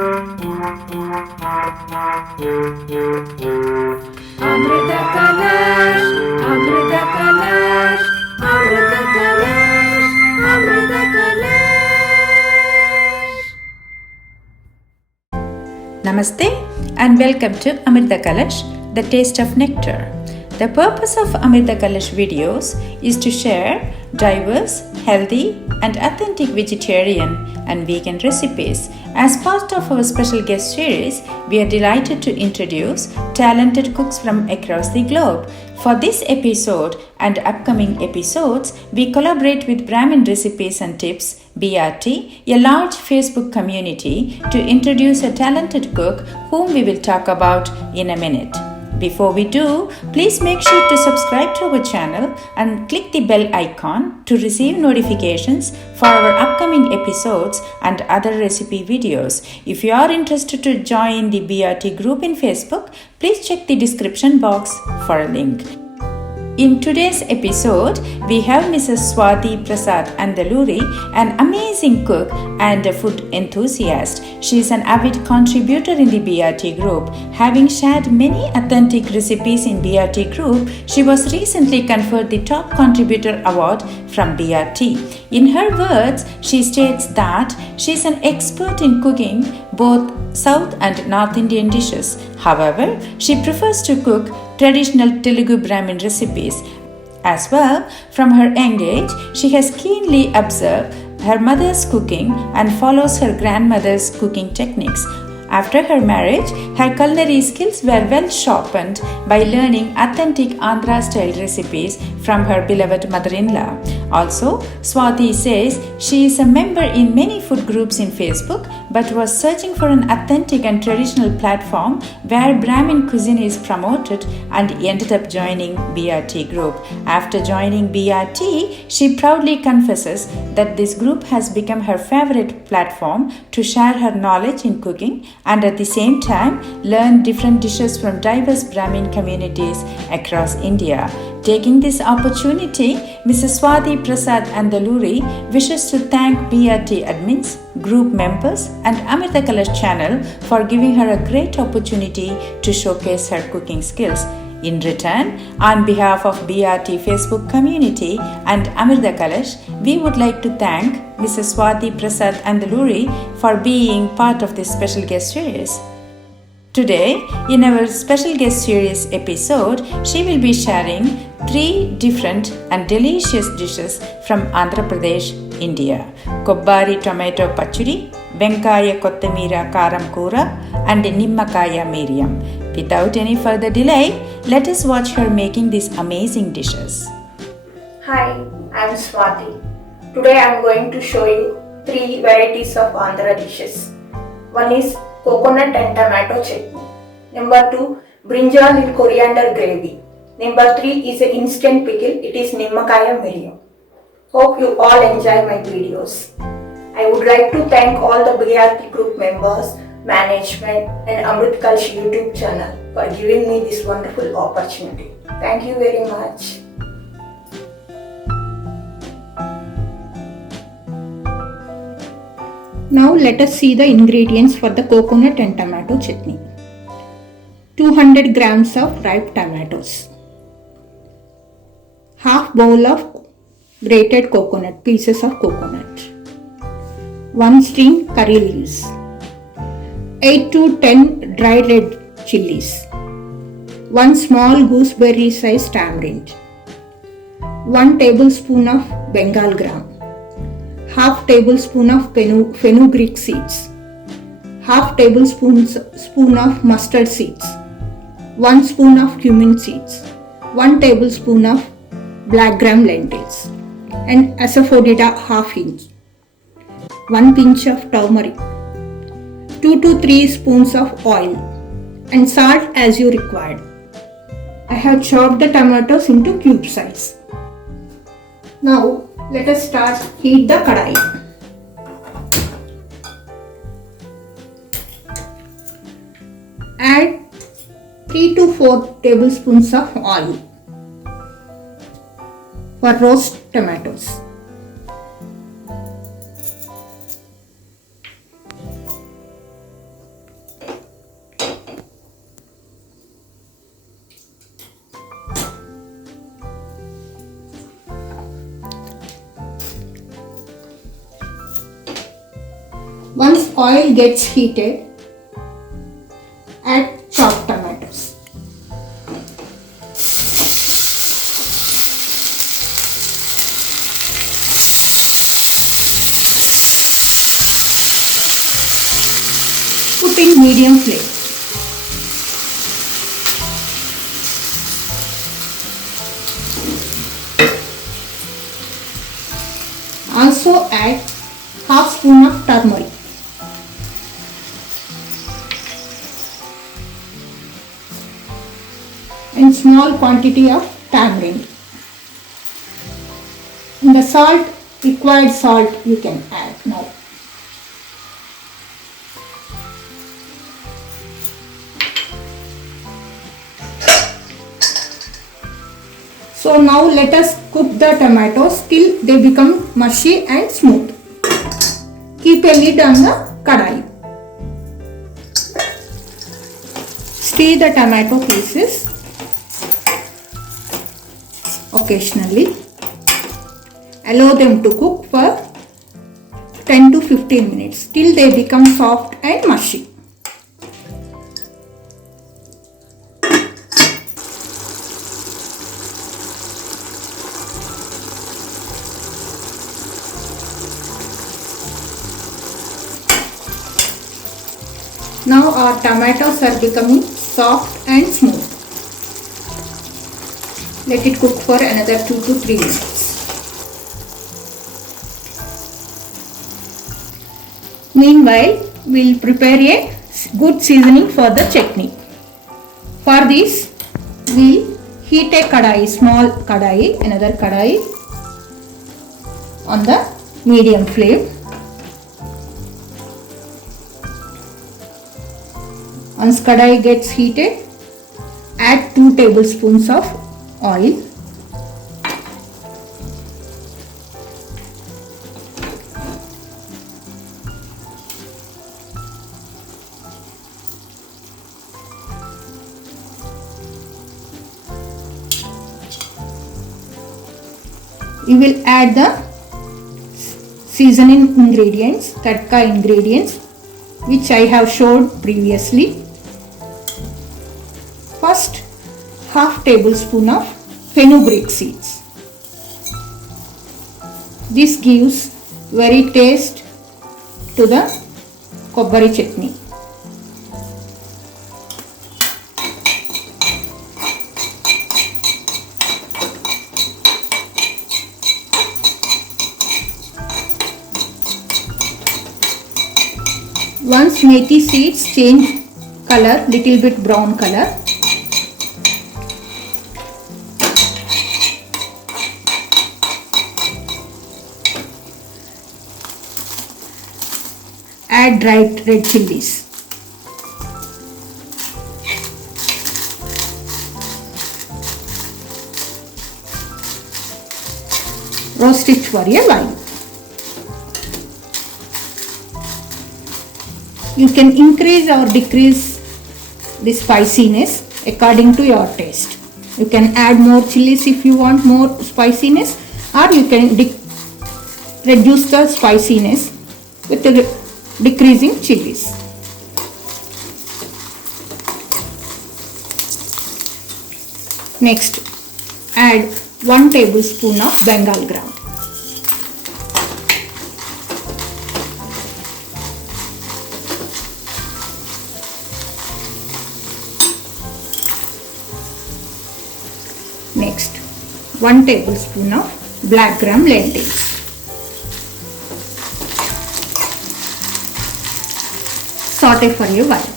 Amrita Kalash, Amrita Kalash, Amrita Kalash, Amrita Kalash. Namaste and welcome to Amrita Kalash, the taste of nectar. The purpose of Amrita Kalash videos is to share diverse, healthy and authentic vegetarian and vegan recipes. As part of our special guest series, we are delighted to introduce talented cooks from across the globe. For this episode and upcoming episodes, we collaborate with Brahmin Recipes and Tips BRT, a large Facebook community, to introduce a talented cook whom we will talk about in a minute. Before we do, please make sure to subscribe to our channel and click the bell icon to receive notifications for our upcoming episodes and other recipe videos. If you are interested to join the BRT group in Facebook, please check the description box for a link. In today's episode, we have Mrs. Swati Prasad Andaluri, an amazing cook and a food enthusiast. She is an avid contributor in the BRT group. Having shared many authentic recipes in BRT group, she was recently conferred the Top Contributor Award from BRT. In her words, she states that she is an expert in cooking both South and North Indian dishes. However, she prefers to cook traditional Telugu Brahmin recipes. As well, from her young age, she has keenly observed her mother's cooking and follows her grandmother's cooking techniques. After her marriage, her culinary skills were well sharpened by learning authentic Andhra-style recipes from her beloved mother-in-law. Also, Swati says she is a member in many food groups in Facebook but was searching for an authentic and traditional platform where Brahmin cuisine is promoted and ended up joining BRT group. After joining BRT, she proudly confesses that this group has become her favorite platform to share her knowledge in cooking and at the same time learn different dishes from diverse Brahmin communities across India. Taking this opportunity, Mrs. Swati Prasad Andaluri wishes to thank BRT admins, group members and Amrita Kalash channel for giving her a great opportunity to showcase her cooking skills. In return, on behalf of BRT Facebook community and Amrita Kalash, we would like to thank Mrs. Swati Prasad Andaluri for being part of this special guest series. Today, in our special guest series episode, she will be sharing 3 different and delicious dishes from Andhra Pradesh, India. Kobbari tomato pachudi, Venkaya Kottamira Karam Kura and Nimmakaya Miriam. Without any further delay, let us watch her making these amazing dishes. Hi, I am Swati. Today I am going to show you 3 varieties of Andhra dishes. One is coconut and tomato chutney. Number 2, brinjal in coriander gravy. Number 3 is an instant pickle. It is Nimmakaya Miriam. Hope you all enjoy my videos. I would like to thank all the BRT group members, management and Amrit Kalash YouTube channel for giving me this wonderful opportunity. Thank you very much. Now let us see the ingredients for the coconut and tomato chutney. 200 grams of ripe tomatoes. Half bowl of grated coconut, pieces of coconut. 1 string curry leaves. 8 to 10 dried red chilies. 1 small gooseberry sized tamarind. 1 tablespoon of Bengal gram. Half tablespoon of fenugreek seeds. Half tablespoon of mustard seeds. 1 spoon of cumin seeds. 1 tablespoon of black gram lentils and asafoetida half inch. 1 pinch of turmeric. 2 to 3 spoons of oil and salt as you required. I have chopped the tomatoes into cube size. Now let us start heat the kadai. Add 3 to 4 tablespoons of oil for roast tomatoes. Once oil gets heated, add chopped tomatoes. Put in medium flame. Also add half spoon of turmeric. And small quantity of tamarind. And the salt, required salt you can add now. So now let us cook the tomatoes till they become mushy and smooth. Keep a lid on the kadai. Stir the tomato pieces occasionally. Allow them to cook for 10 to 15 minutes till they become soft and mushy. Now our tomatoes are becoming soft and smooth. Let it cook for another 2 to 3 minutes. Meanwhile, we will prepare a good seasoning for the chutney. For this, we will heat a kadai, small kadai, another kadai on the medium flame. Once kadai gets heated, add 2 tablespoons of oil. We will add the seasoning ingredients, tadka ingredients, which I have showed previously. First, half tablespoon of fenugreek seeds. This gives very taste to the kobbari chutney. Once methi seeds change color, little bit brown color, add dried red chillies. Roast it for a while. You can increase or decrease the spiciness according to your taste. You can add more chilies if you want more spiciness, or you can reduce the spiciness with the decreasing chilies. Next, add 1 tablespoon of Bengal gram. Next, 1 tablespoon of black gram lentils. Saute for a while.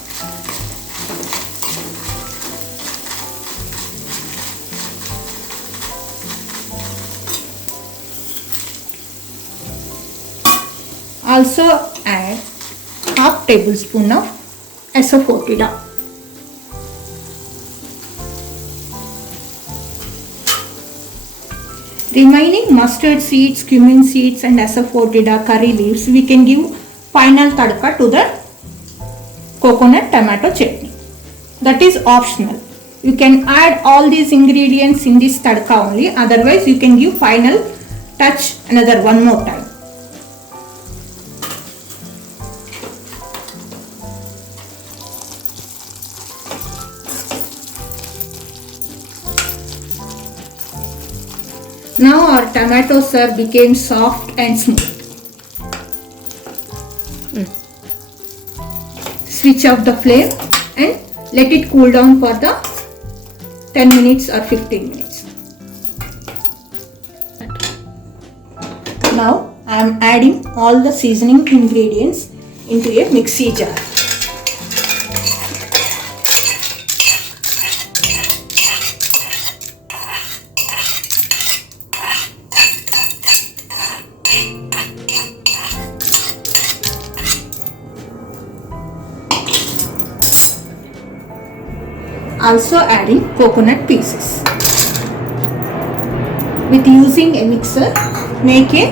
Also add half tablespoon of asafoetida. Remaining mustard seeds, cumin seeds and asafoetida, curry leaves, we can give final tadka to the coconut tomato chutney. That is optional. You can add all these ingredients in this tadka only, otherwise you can give final touch another one more time. Now our tomatoes are became soft and smooth. Switch off the flame and let it cool down for the 10 minutes or 15 minutes. Now I am adding all the seasoning ingredients into a mixie jar. Also adding coconut pieces. With using a mixer, make a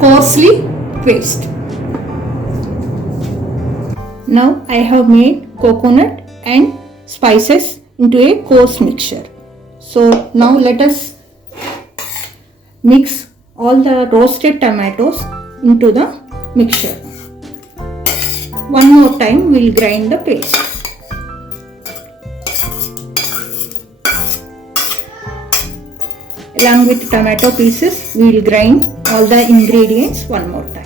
coarsely paste. Now I have made coconut and spices into a coarse mixture. So now let us mix all the roasted tomatoes into the mixture. One more time we will grind the paste. Along with tomato pieces, we will grind all the ingredients one more time.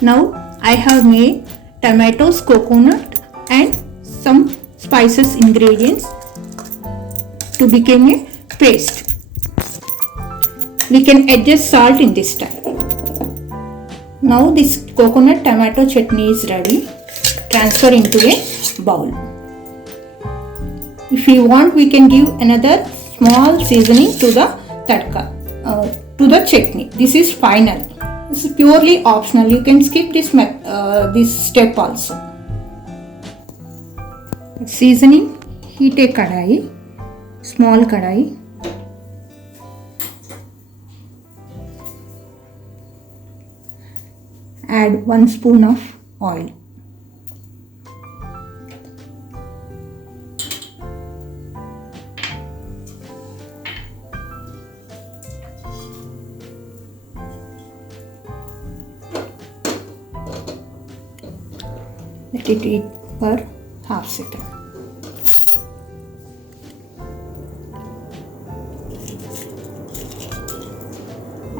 Now I have made tomatoes, coconut and some spices ingredients to become a paste. We can adjust salt in this time. Now this coconut tomato chutney is ready. Transfer into a bowl. If you want, we can give another small seasoning to the tadka, to the chutney. This is final. This is purely optional. You can skip this step also. Seasoning. Heat a kadai, small kadai. Add 1 spoon of oil. Let it heat for half second.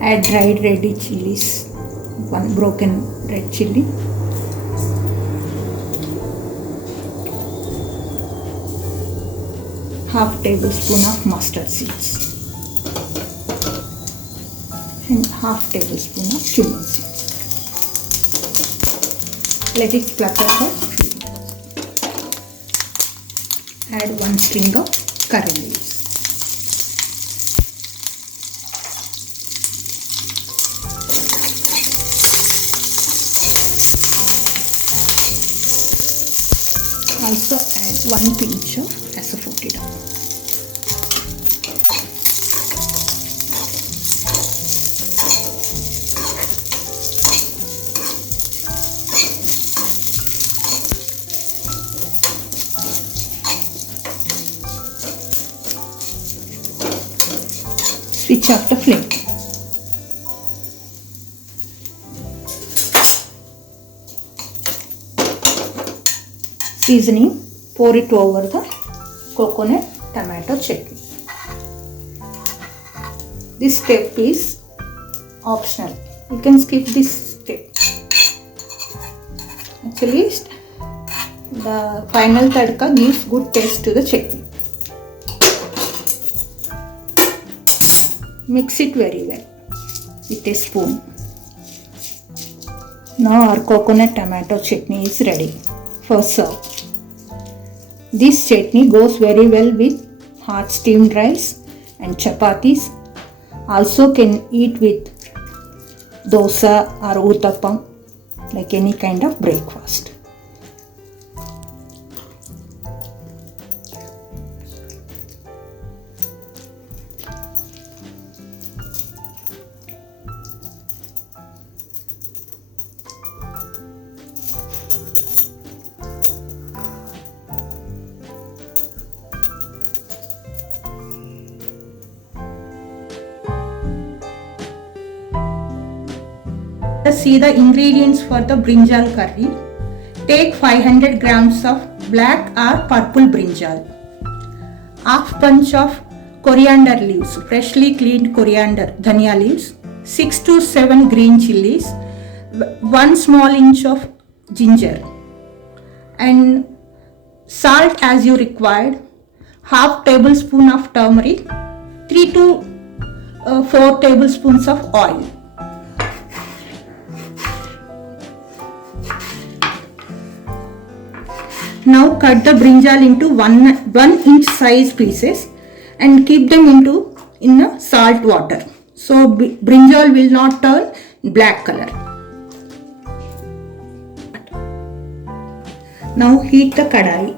Add dried red chilies, 1 broken red chili. Half tablespoon of mustard seeds and half tablespoon of cumin seeds. Let it flutter for few minutes. Add 1 string of curry leaves. Also add 1 pinch of asafoetida. Switch off the flame. Seasoning, pour it over the coconut tomato chutney. This step is optional. You can skip this step. Actually, the final tadka gives good taste to the chutney. Mix it very well with a spoon. Now our coconut tomato chutney is ready for serve. This chutney goes very well with hot steamed rice and chapatis. Also can eat with dosa or uttapam, like any kind of breakfast. See the ingredients for the brinjal curry. Take 500 grams of black or purple brinjal, half bunch of coriander leaves, freshly cleaned coriander, dhania leaves, 6 to 7 green chilies, 1 small inch of ginger, and salt as you required, half tablespoon of turmeric, 3 to 4 tablespoons of oil. Now cut the brinjal into 1 inch size pieces and keep them in the salt water. So brinjal will not turn black color. Now heat the kadai.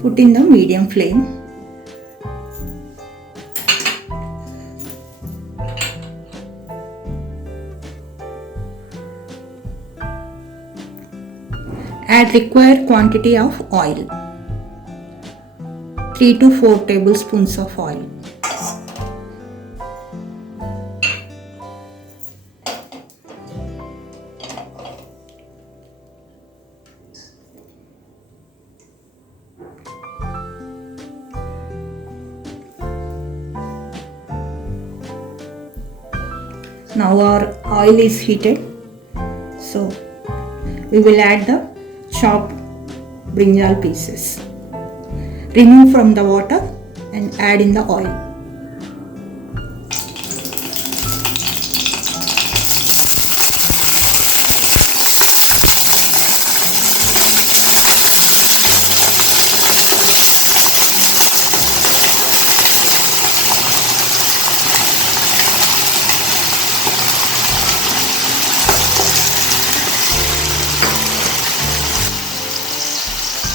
Put in the medium flame. Add required quantity of oil, 3 to 4 tablespoons of oil. Now our oil is heated, so we will add the chopped brinjal pieces. Remove from the water and add in the oil.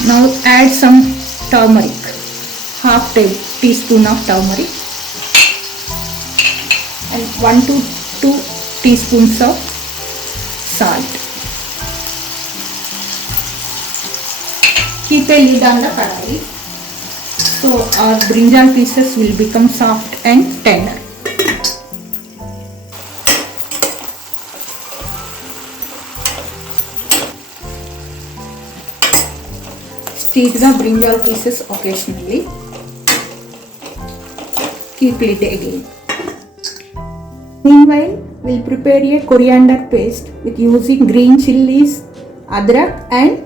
Now add some turmeric, half teaspoon of turmeric, and 1 to 2 teaspoons of salt. Keep a lid on the kadai so our brinjal pieces will become soft and tender. Stir the brinjal pieces occasionally. Keep lid again. Meanwhile, we'll prepare a coriander paste with using green chilies, adrak and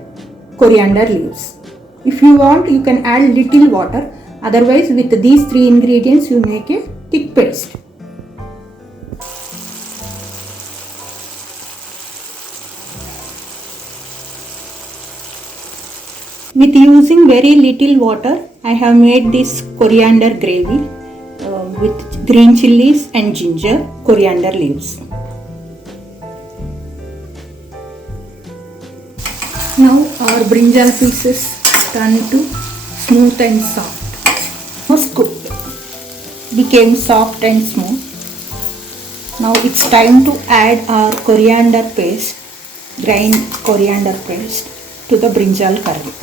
coriander leaves. If you want, you can add little water. Otherwise, with these 3 ingredients, you make a thick paste. With using very little water, I have made this coriander gravy with green chilies and ginger, coriander leaves. Now our brinjal pieces turn to smooth and soft. Was cooked. Became soft and smooth. Now it's time to add our coriander paste, grind coriander paste to the brinjal curry.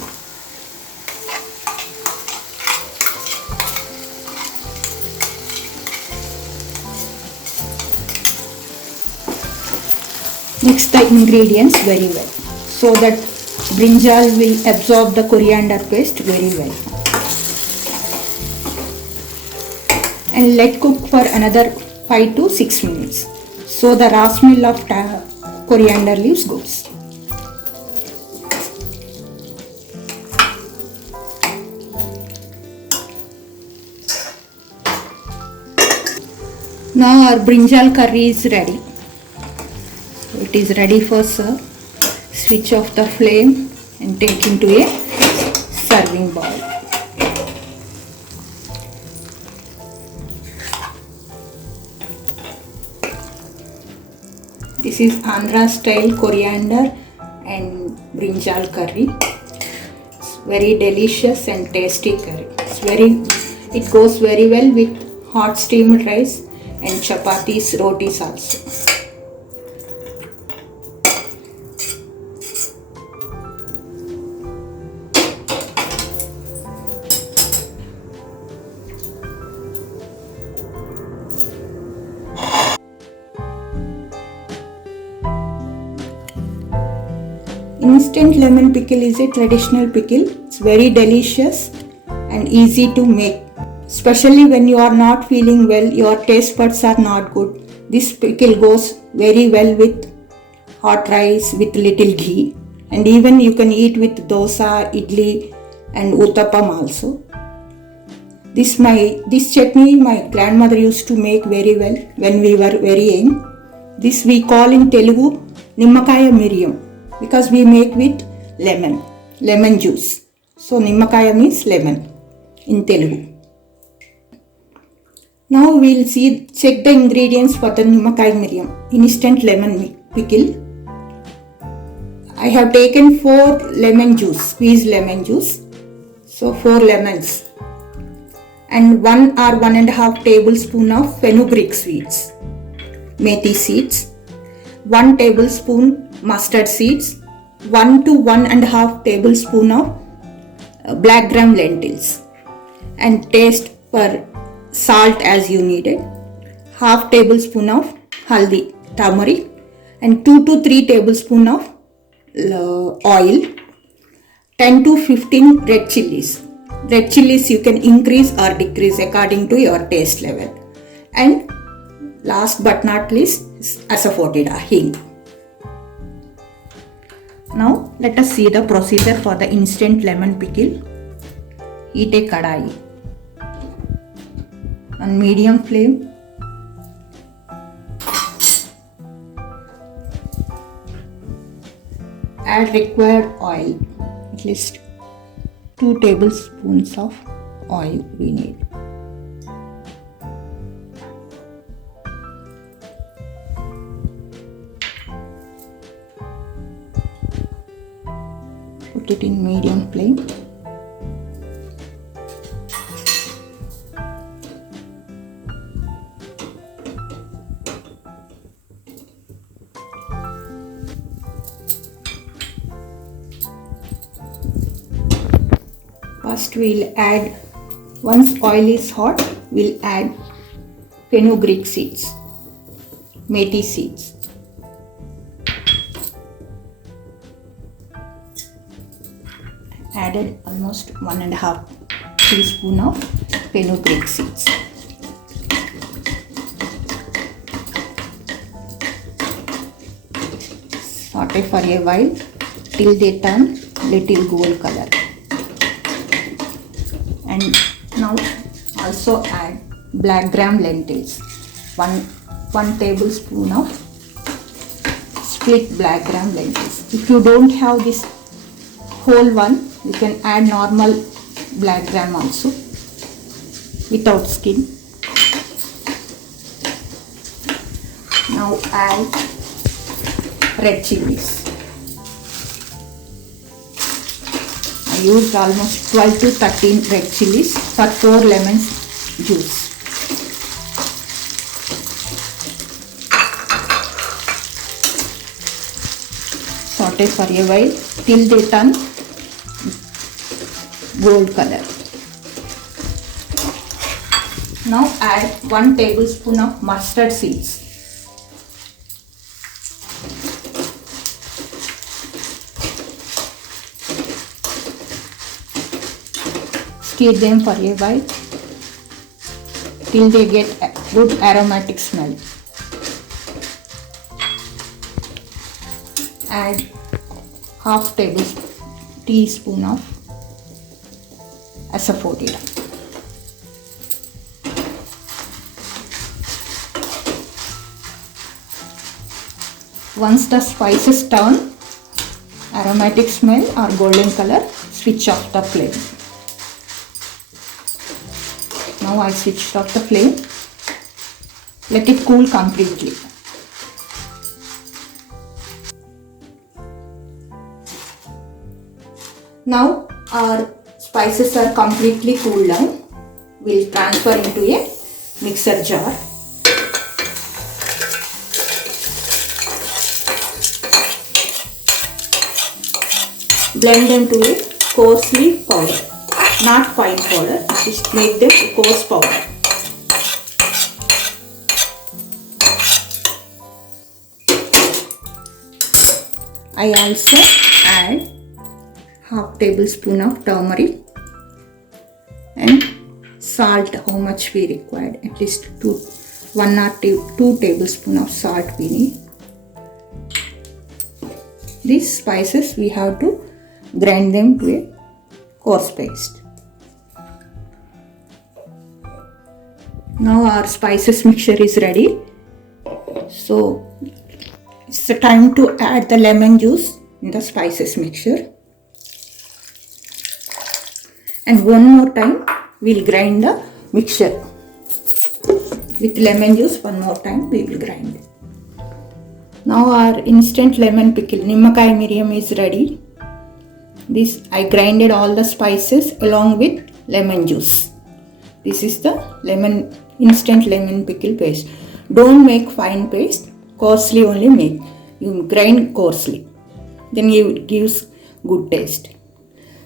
Mix the ingredients very well so that brinjal will absorb the coriander paste very well. And let cook for another 5 to 6 minutes so the raw smell of coriander leaves goes. Now our brinjal curry is ready. It is ready for serve. Switch off the flame and take into a serving bowl. This is Andhra style coriander and brinjal curry. It's very delicious and tasty curry. It goes very well with hot steamed rice and chapatis, rotis also. In Instant lemon pickle is a traditional pickle. It's very delicious and easy to make. Especially when you are not feeling well, your taste buds are not good. This pickle goes very well with hot rice with little ghee, and even you can eat with dosa, idli and uttapam also. This chutney my grandmother used to make very well when we were very young. This we call in Telugu Nimmakaya Miryam because we make with lemon juice. So Nimmakaya means lemon in Telugu. Now we'll check the ingredients for the Nimmakaya Miryam instant lemon pickle. I have taken 4 lemon juice, squeezed lemon juice. So 4 lemons and 1 or 1.5 tablespoon of fenugreek seeds, methi seeds, 1 tablespoon mustard seeds, 1 to 1.5 tablespoon of black gram lentils, and taste for salt as you needed, half tablespoon of haldi, turmeric, and 2 to 3 tablespoon of oil, 10 to 15 red chilies. Red chilies you can increase or decrease according to your taste level. And last but not least, asafoetida, hing. Now let us see the procedure for the instant lemon pickle. Heat a kadai on medium flame. Add required oil, at least 2 tablespoons of oil we need. Put it in medium flame. First we'll add, once oil is hot, we'll add fenugreek seeds, methi seeds. Added almost 1.5 teaspoon of fenugreek seeds. Saute for a while till they turn little gold color. And now also add black gram lentils, 1 tablespoon of split black gram lentils. If you don't have this whole one, you can add normal black gram also without skin. Now add red chilies. I used almost 12 to 13 red chilies for 4 lemons juice. Saute for a while till they turn gold color. Now add 1 tablespoon of mustard seeds. Stir them for a while till they get a good aromatic smell. Add half teaspoon of asafoetida. Once the spices turn aromatic smell or golden color, switch off the flame. Now I switched off the flame. Let it cool completely. Now our spices are completely cooled down. We'll transfer into a mixer jar. Blend them to a coarsely powder, not fine powder, just make them a coarse powder. I also add half tablespoon of turmeric and salt, how much we required, at least 1 or 2 tablespoon of salt we need. These spices we have to grind them to a coarse paste. Now our spices mixture is ready. So it's the time to add the lemon juice in the spices mixture. And one more time we'll grind the mixture. With lemon juice, one more time we will grind. Now our instant lemon pickle, Nimmakai Miriam, is ready. This I grinded all the spices along with lemon juice. This is the instant lemon pickle paste. Don't make fine paste, coarsely only make. You grind coarsely. Then it gives good taste.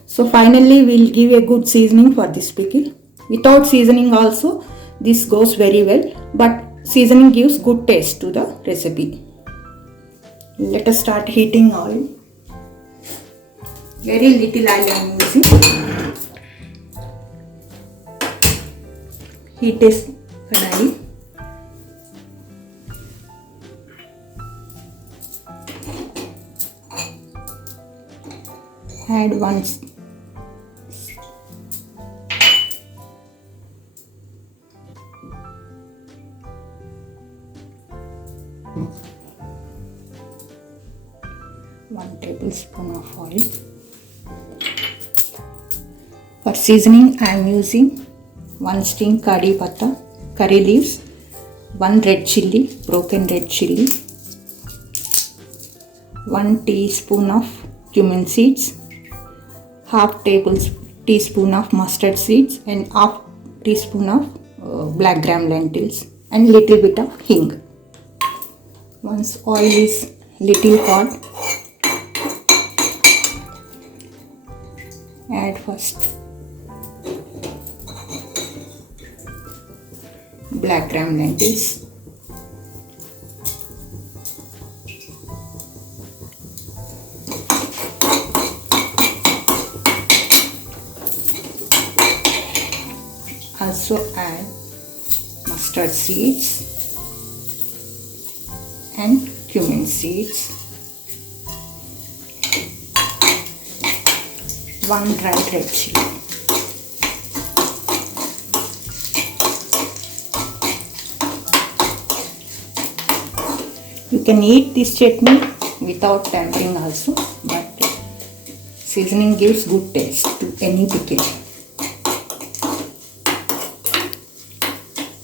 So finally we'll give a good seasoning for this pickle. Without seasoning also this goes very well, but seasoning gives good taste to the recipe. Let us start heating oil. Very little oil I am using. Heat is ready. Add 1 tablespoon of oil. For seasoning I am using 1 string kari patta, curry leaves, 1 red chilli, broken red chilli, 1 teaspoon of cumin seeds, half teaspoon of mustard seeds, and half teaspoon of black gram lentils, and little bit of hing. Once oil is little hot, add first black gram lentils, also add mustard seeds and cumin seeds, 1 dried red chilli. You can eat this chutney without tempering also, but seasoning gives good taste to any pickle.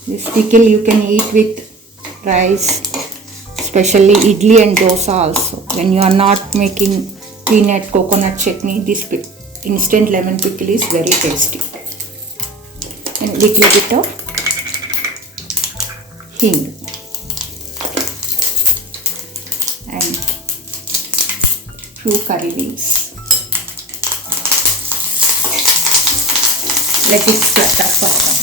This pickle you can eat with rice, especially idli and dosa also. When you are not making peanut coconut chutney, this instant lemon pickle is very tasty. And little bit of hing and few curry leaves. Let it splatter for some time.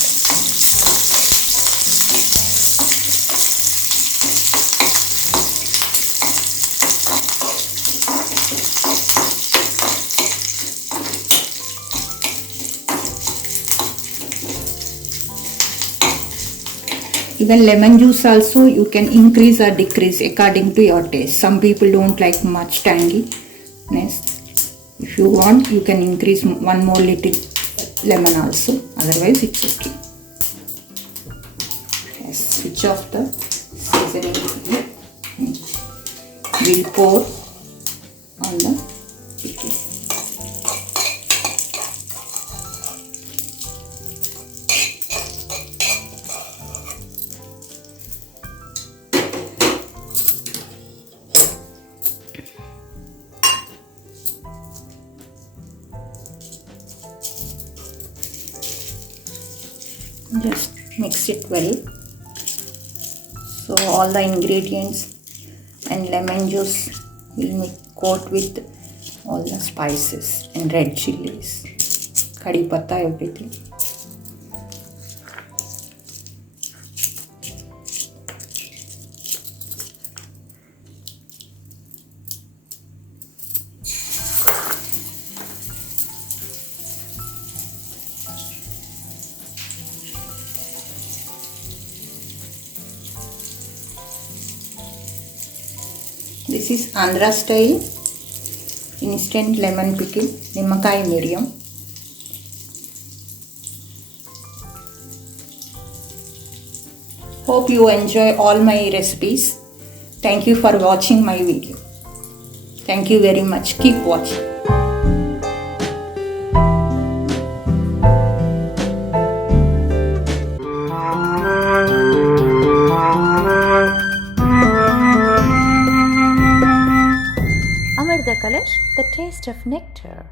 Even lemon juice also you can increase or decrease according to your taste. Some people don't like much tanginess. If you want, you can increase 1 more little lemon also. Otherwise it's okay. Yes, switch off the seasoning. We'll pour on the pickle. Just mix it well. So all the ingredients and lemon juice will coat with all the spices and red chilies, kari patta, everything. This is Andhra style instant lemon pickle, nimmakai medium. Hope you enjoy all my recipes. Thank you for watching my video. Thank you very much. Keep watching. Amrita Kalash, the taste of nectar.